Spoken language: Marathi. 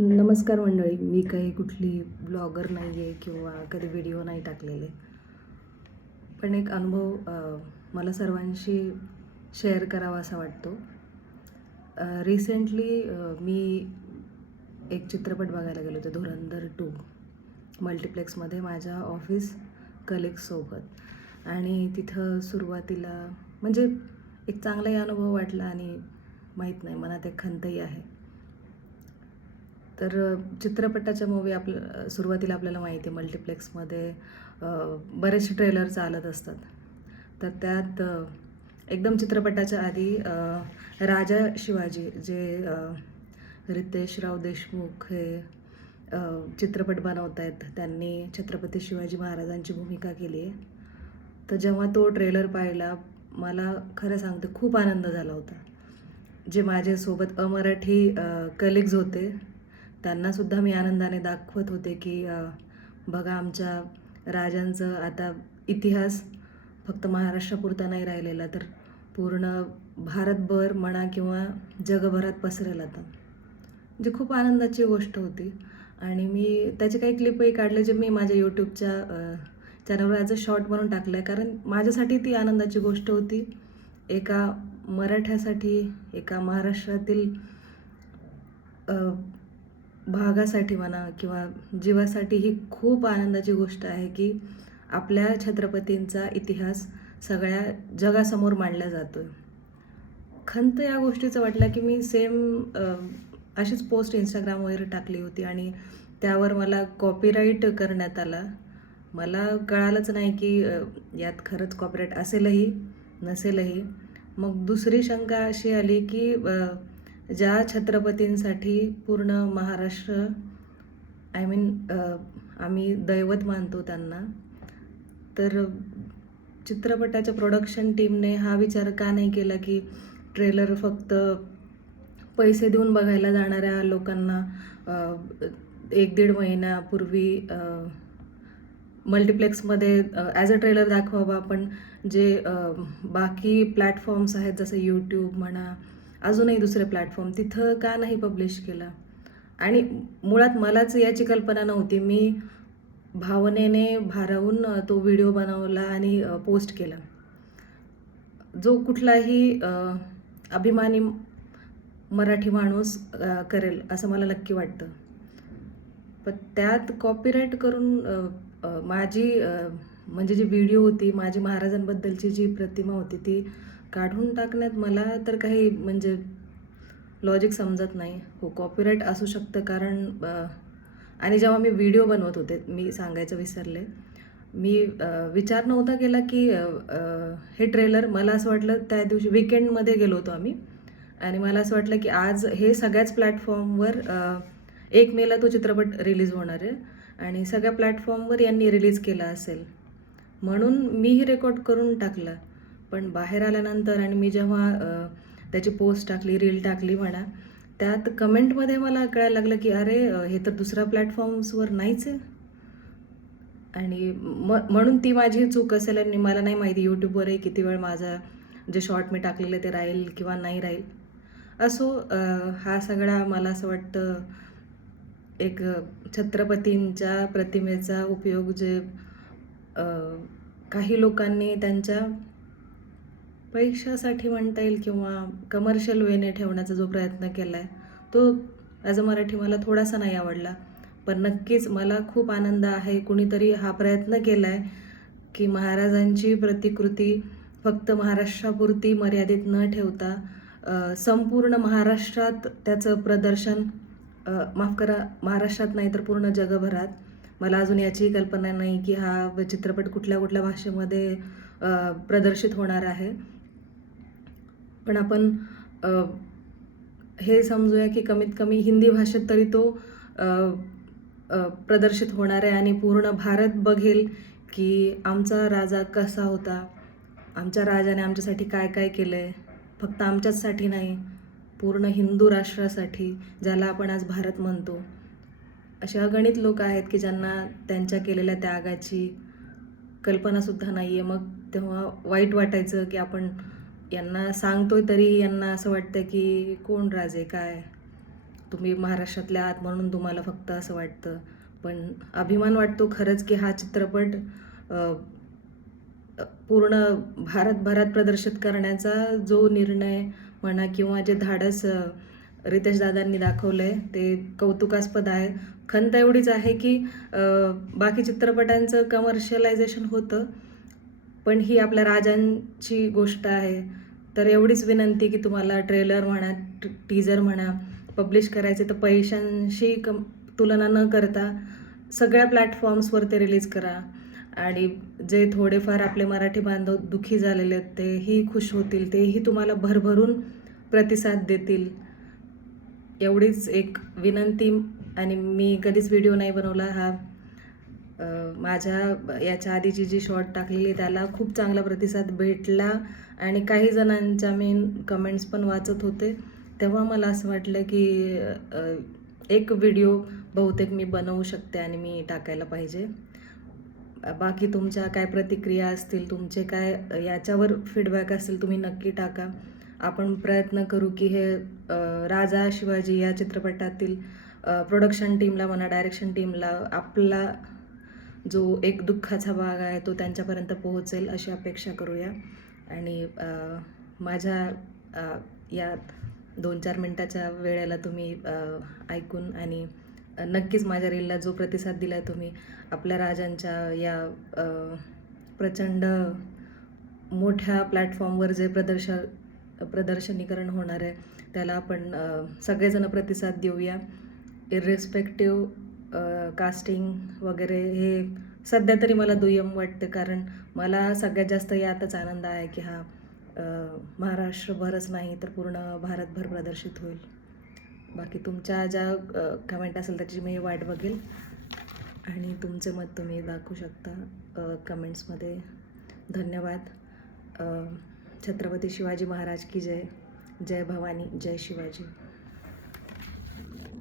नमस्कार मंडळी. मी काही कुठली ब्लॉगर नाही आहे किंवा कधी व्हिडिओ नाही टाकलेले. पण एक अनुभव मला सर्वांशी शेअर करावा असा वाटतो. रिसेंटली मी एक चित्रपट बघायला गेले होते, धुरंधर 2 मल्टिप्लेक्समध्ये माझ्या ऑफिस कलिग्ससोबत. आणि तिथं सुरुवातीला म्हणजे एक चांगलाही अनुभव वाटला आणि माहीत नाही, मनात एक खंतही आहे. तर चित्रपटाच्या सुरुवातीला आपल्याला माहिती आहे मल्टिप्लेक्समध्ये बरेचसे ट्रेलर चालत असतात. तर त्यात एकदम चित्रपटाच्या आधी राजा शिवाजी जे रितेशराव देशमुख हे चित्रपट बनवत आहेत, त्यांनी छत्रपती शिवाजी महाराजांची भूमिका केली आहे. तर जेव्हा तो ट्रेलर पाहिला, मला खरं सांगते खूप आनंद झाला होता. जे माझ्यासोबत अमराठी कलिग्ज होते त्यांनासुद्धा मी आनंदाने दाखवत होते की बघा, आमच्या राजांचं आता इतिहास फक्त महाराष्ट्रापुरता नाही राहिलेला, तर पूर्ण भारतभर म्हणा किंवा जगभरात पसरेल आता. म्हणजे खूप आनंदाची गोष्ट होती. आणि मी त्याचे काही क्लिपही काढले, जे मी माझ्या यूट्यूबच्या चॅनलवर ॲज अ शॉर्ट म्हणून टाकलं आहे. कारण माझ्यासाठी ती आनंदाची गोष्ट होती. एका मराठ्यासाठी, एका महाराष्ट्रातील भागासाठी म्हणा किंवा जीवासाठी ही खूप आनंदाची गोष्ट आहे की आपल्या छत्रपतींचा इतिहास सगळ्या जगासमोर मांडला जातो आहे. खंत या गोष्टीचं वाटलं की मी सेम अशीच पोस्ट इंस्टाग्राम वगैरे टाकली होती आणि त्यावर मला कॉपीराईट करण्यात आला. मला कळालंच नाही की यात खरंच कॉपीराईट असेलही नसेलही. मग दुसरी शंका अशी आली की ज्या छत्रपतींसाठी पूर्ण महाराष्ट्र आम्ही दैवत मानतो त्यांना, तर चित्रपटाच्या प्रोडक्शन टीमने हा विचार का नाही केला की ट्रेलर फक्त पैसे देऊन बघायला जाणाऱ्या लोकांना 1-1.5 महिन्यापूर्वी मल्टिप्लेक्समध्ये ॲज अ ट्रेलर दाखवावा. पण जे बाकी प्लॅटफॉर्म्स आहेत, जसं यूट्यूब म्हणा, अजूनही दुसरे प्लॅटफॉर्म, तिथं का नाही पब्लिश केला. आणि मुळात मलाच याची कल्पना नव्हती. मी भावनेने भारावून तो व्हिडिओ बनवला आणि पोस्ट केला. जो कुठलाही अभिमानी मराठी माणूस करेल असं मला नक्की वाटतं. पण त्यात कॉपीराईट करून माझी म्हणजे जी व्हिडिओ होती, माझी महाराजांबद्दलची जी प्रतिमा होती ती काढून टाकण्यात मला तर काही म्हणजे लॉजिक समजत नाही. हो, कॉपीराईट असू शकतं कारण आणि जेव्हा मी व्हिडिओ बनवत होते, मी सांगायचं विसरले, मी विचार नव्हता केला की हे ट्रेलर, मला असं वाटलं त्या दिवशी वीकेंडमध्ये गेलो होतो आम्ही आणि मला असं वाटलं की आज हे सगळ्याच प्लॅटफॉर्मवर 1 मेला तो चित्रपट रिलीज होणार आहे आणि सगळ्या प्लॅटफॉर्मवर यांनी रिलीज केला असेल म्हणून मीही रेकॉर्ड करून टाकला. पण बाहेर आल्यानंतर आणि मी जेव्हा त्याची पोस्ट टाकली, रील टाकली म्हणा, त्यात कमेंटमध्ये मला कळायला लागलं की अरे, हे तर दुसऱ्या प्लॅटफॉर्म्सवर नाहीच आहे. आणि म्हणून ती माझी चूक असेल आणि मला नाही माहिती यूट्यूबवरही किती वेळ माझा जे शॉर्ट मी टाकलेले ते राहील किंवा नाही राहील. असो, हा सगळा मला असं वाटतं एक छत्रपतींच्या प्रतिमेचा उपयोग जे काही लोकांनी त्यांच्या पैशासाठी म्हणता येईल किंवा कमर्शियल वेने ठेवण्याचा जो प्रयत्न केला आहे, तो ॲज अ मराठी मला थोडासा नाही आवडला. पण नक्कीच मला खूप आनंद आहे कुणीतरी हा प्रयत्न केला आहे की महाराजांची प्रतिकृती फक्त महाराष्ट्रापुरती मर्यादित न ठेवता संपूर्ण महाराष्ट्रात त्याचं प्रदर्शन, माफ करा, महाराष्ट्रात नाही तर पूर्ण जगभरात. मला अजून याचीही कल्पना नाही की हा चित्रपट कुठल्या कुठल्या भाषेमध्ये प्रदर्शित होणार आहे. पण आपण हे समजूया की कमीत कमी हिंदी भाषेत तरी तो प्रदर्शित होणार आहे आणि पूर्ण भारत बघेल की आमचा राजा कसा होता, आमच्या राजाने आमच्यासाठी काय काय केलं आहे. फक्त आमच्याचसाठी नाही, पूर्ण हिंदू राष्ट्रासाठी, ज्याला आपण आज भारत म्हणतो. असे अगणित लोक आहेत की ज्यांना त्यांच्या केलेल्या त्यागाची कल्पनासुद्धा नाही आहे. मग तेव्हा वाईट वाटायचं की आपण यांना सांगतोय तरीही यांना असं वाटतं की कोण राजे काय. तुम्ही महाराष्ट्रातल्या आहात म्हणून तुम्हाला फक्त असं वाटतं. पण अभिमान वाटतो खरंच की हा चित्रपट अ, पूर्ण भारतभरात प्रदर्शित करण्याचा जो निर्णय म्हणा किंवा जे धाडस रितेश दादांनी दाखवलं आहे ते कौतुकास्पद आहे. खंत एवढीच आहे की बाकी चित्रपटांचं कमर्शियलायझेशन होतं, पण ही आपल्या राजांची गोष्ट आहे. तर एवढीच विनंती की तुम्हाला ट्रेलर म्हणा, टीजर म्हणा पब्लिश करायचे तर पैशांशी तुलना न करता सगळ्या प्लॅटफॉर्म्सवर ते रिलीज करा. आणि जे थोडेफार आपले मराठी बांधव दुःखी झालेले आहेत तेही खुश होतील, तेही तुम्हाला भरभरून प्रतिसाद देतील. एवढीच एक विनंती. आणि मी कधीच व्हिडिओ नाही बनवला हा. माझ्या याच्या आधीची जी शॉर्ट टाकलेली त्याला खूप चांगला प्रतिसाद भेटला आणि काही जणांच्या मी कमेंट्स पण वाचत होते. तेव्हा मला असं वाटलं की एक व्हिडिओ बहुतेक मी बनवू शकते आणि मी टाकायला पाहिजे. बाकी तुमच्या काय प्रतिक्रिया असतील, तुमचे काय याच्यावर फीडबॅक असतील तुम्ही नक्की टाका. आपण प्रयत्न करू की हे राजा शिवाजी या चित्रपटातील प्रोडक्शन टीमला म्हणा, डायरेक्शन टीमला आपला जो एक दुःखाचा भाग आहे तो त्यांच्यापर्यंत पोहोचेल अशी अपेक्षा करूया. आणि माझ्या या 2-4 मिनटाच्या वेळेला तुम्ही ऐकून आणि नक्कीच माझ्या रीलला जो प्रतिसाद दिला आहे तुम्ही, आपल्या राजांच्या या प्रचंड मोठ्या प्लॅटफॉर्मवर जे प्रदर्शनीकरण होणार आहे त्याला आपण सगळेजण प्रतिसाद देऊया. इर्रिस्पेक्टिव्ह कास्टिंग वगैरे हे सध्या तरी मला दुय्यम वाटते, कारण मला सगळ्यात जास्त यातच आनंद आहे की हा महाराष्ट्रभरच नाही तर पूर्ण भारतभर प्रदर्शित होईल. बाकी तुमच्या ज्या कमेंट असेल त्याची मी वाट बघेल आणि तुमचे मत तुम्ही दाखवू शकता कमेंट्समध्ये. धन्यवाद. छत्रपती शिवाजी महाराज की जय. जय भवानी, जय शिवाजी.